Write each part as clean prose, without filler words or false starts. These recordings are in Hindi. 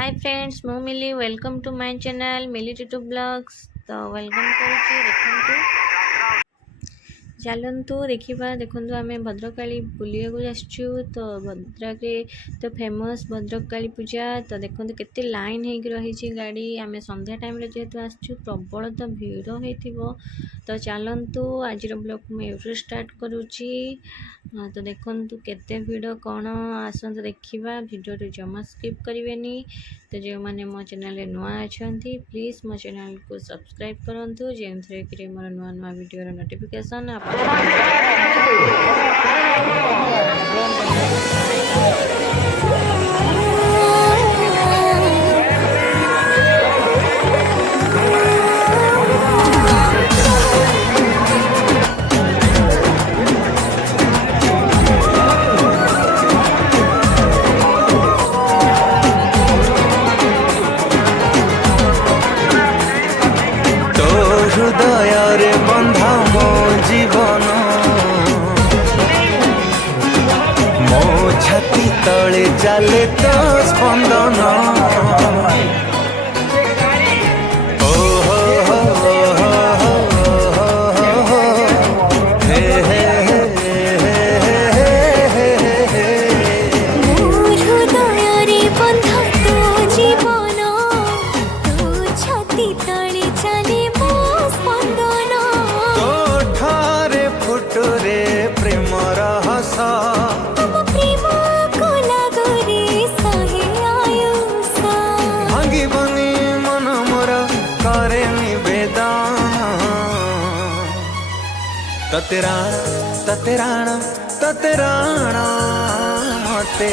हाय फ्रेंड्स मु Mili welcome to my channel Mili to blogs. तो वेलकम करुच्ची देखु चलतु देखा देखु आम भद्रकाली बुलिया जाचु। तो भद्रक तो फेमस भद्रक काली पूजा। तो देखो केते लाइन हो रही गाड़ी आम संध्या टाइम जेहेतु आसचु प्रबल तो भीड़ हो। तो चलतु आज ब्लॉग मुझे स्टार्ट करुच्ची। तो देखु केते भीड़ कौन आसतु देखा भिडियो जमा स्किप करेंगे। तो जो मैंने मो चैनल नुआ अच्छा प्लीज मो चैनल को सब्सक्राइब करूँ जो मोर नुआ नुआ वीडियो नोटिफिकेशन हृदय बंधा मो जीवन मो छाती तले चले तो स्पंदन ओ हो हो हो हो हे हे ततेराण मते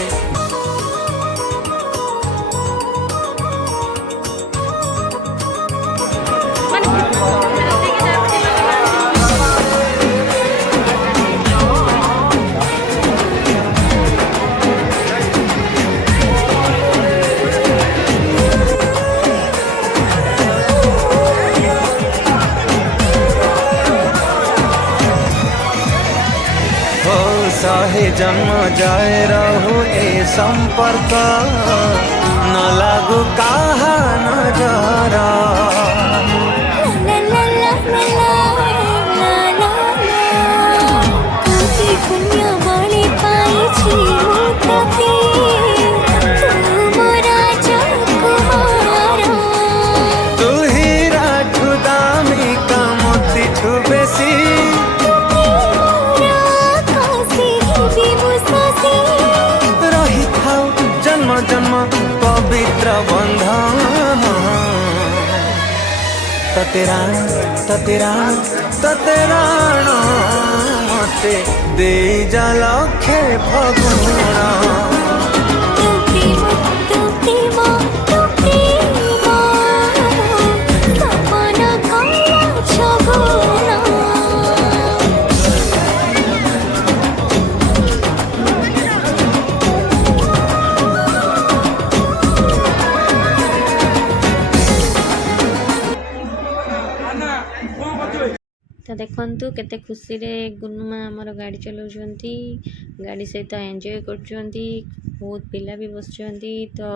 सहे जन्म जाए रहू ए संपर्क न लागू काहा नजरा तू ही राठू दामी का मोती छू बेसी जन्म पवित्र बंधन ततेराण मते दे जा लखे फगुणा तो देखु केते खुशी रे गुनुमा आमर गाड़ी चलाउछंती गाड़ी सहित एंजॉय करछंती बहुत पिला भी बसछंती। तो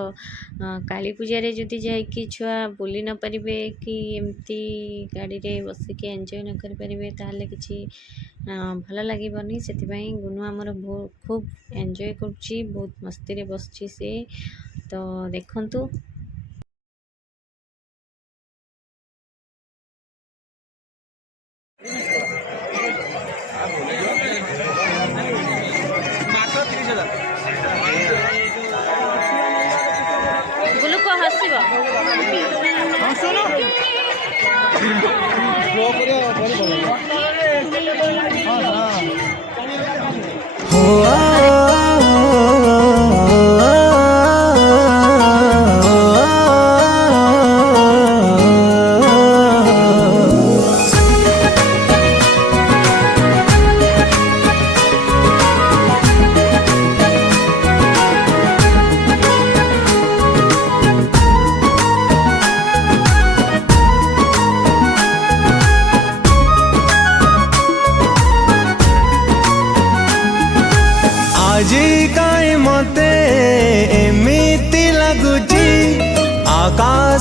काली पूजा रे जदि जाइकी छुआ बुली न परिबे कि एमती गाड़ी रे बसिके एंजॉय न कर परिबे ताहले किछि भल लागिबनी। सेति पई गुनु आमर खूब एंजॉय करछि बहुत मस्ती रे बसछि से। तो देखंतु गुलु को हसिबो हसनो स्लो करिया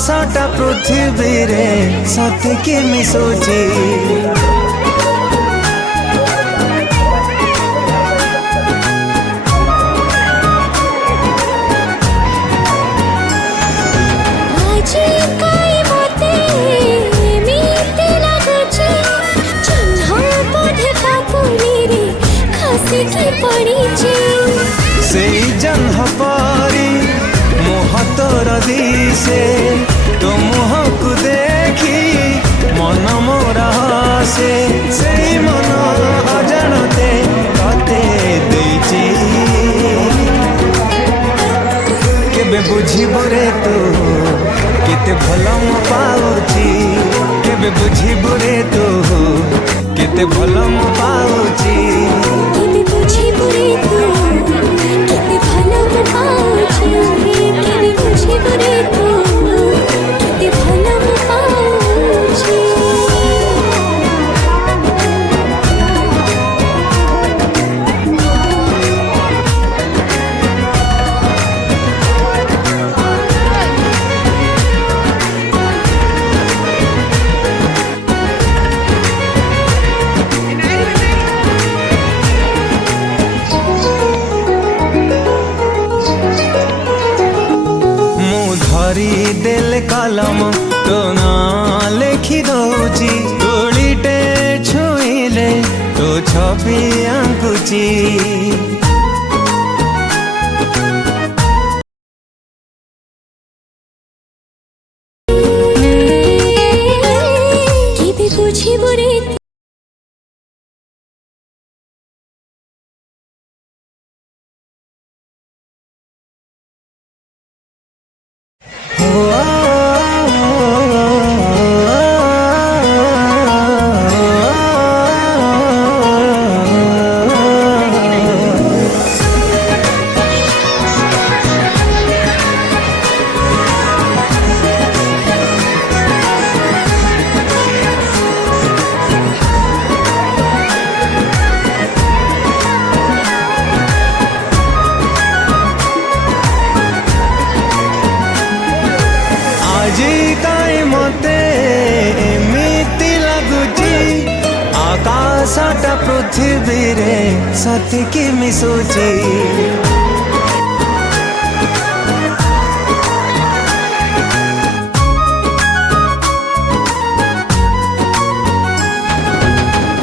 आकाशटा पृथ्वी रे सतिकी मिशुची से जन्ह पारी मोहतर दिशे तो मुह को देखी मन मोरा से मन अजाणते कते देची केबे बुझिबु रे तू केते भल मु पाउची केबे बुझिबु रे तू केते भल मु पाउची केबे बुझिबु रे तू केते भल मु पाउची केबे बुझिबु रे तू केते भल मु पाउची धरी देले कलम तो ना लेखि दौची तुलीटे छुईले तो छवि आंकुची केबे बुझिबु रे आकाशटा पृथ्वी रे सतिकी मिशुची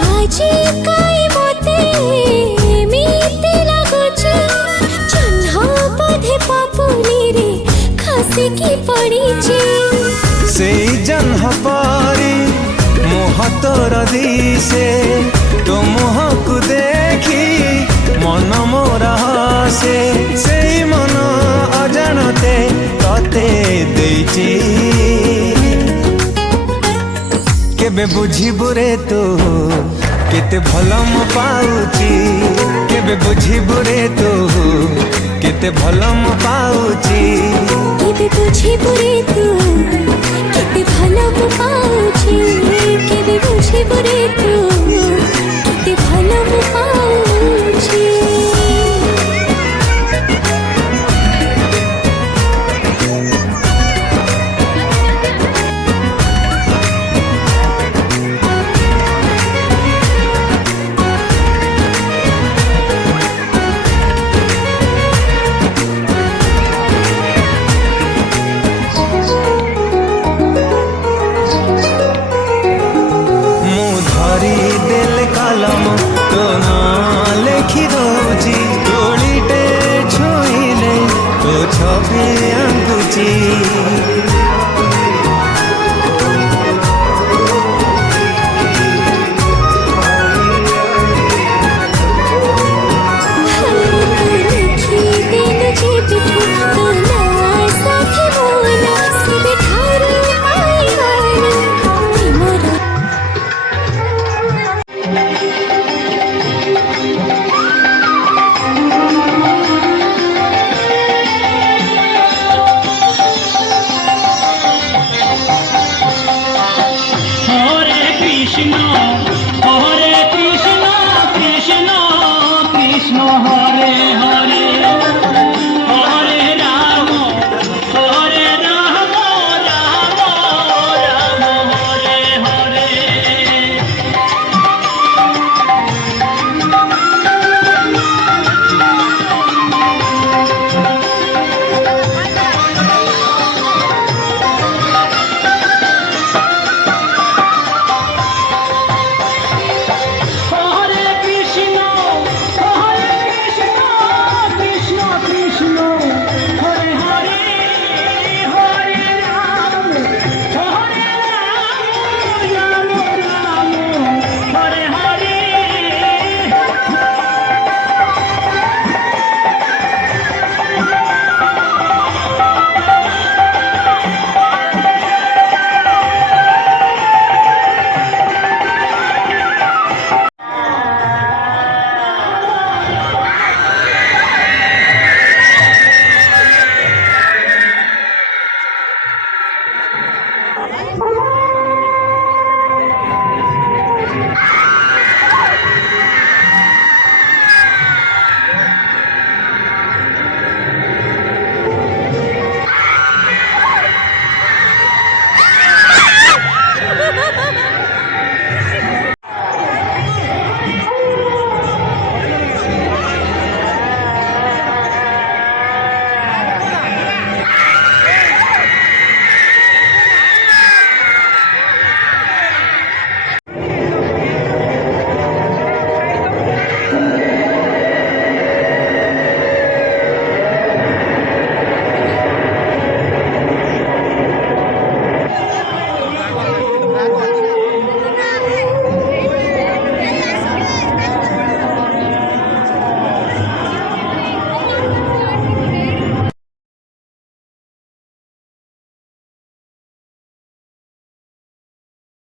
आजी काई मते मीते लागुची जन्ह बोधे पापुनी रे खसिकी पड़ीची से जन्ह पारी मोहतर दिशे तो मुह को देखी मन मोरा से मन अजाणते कते देची केबे बुझिबु रे तू केते भल मु पाउची केबे बुझिबु रे तू केते भल मु पाउची केबे बुझिबु रे तू केते भल मु पाउची केबे बुझिबु रे तू केते भल मु पाउची छवि आंकुची Krishna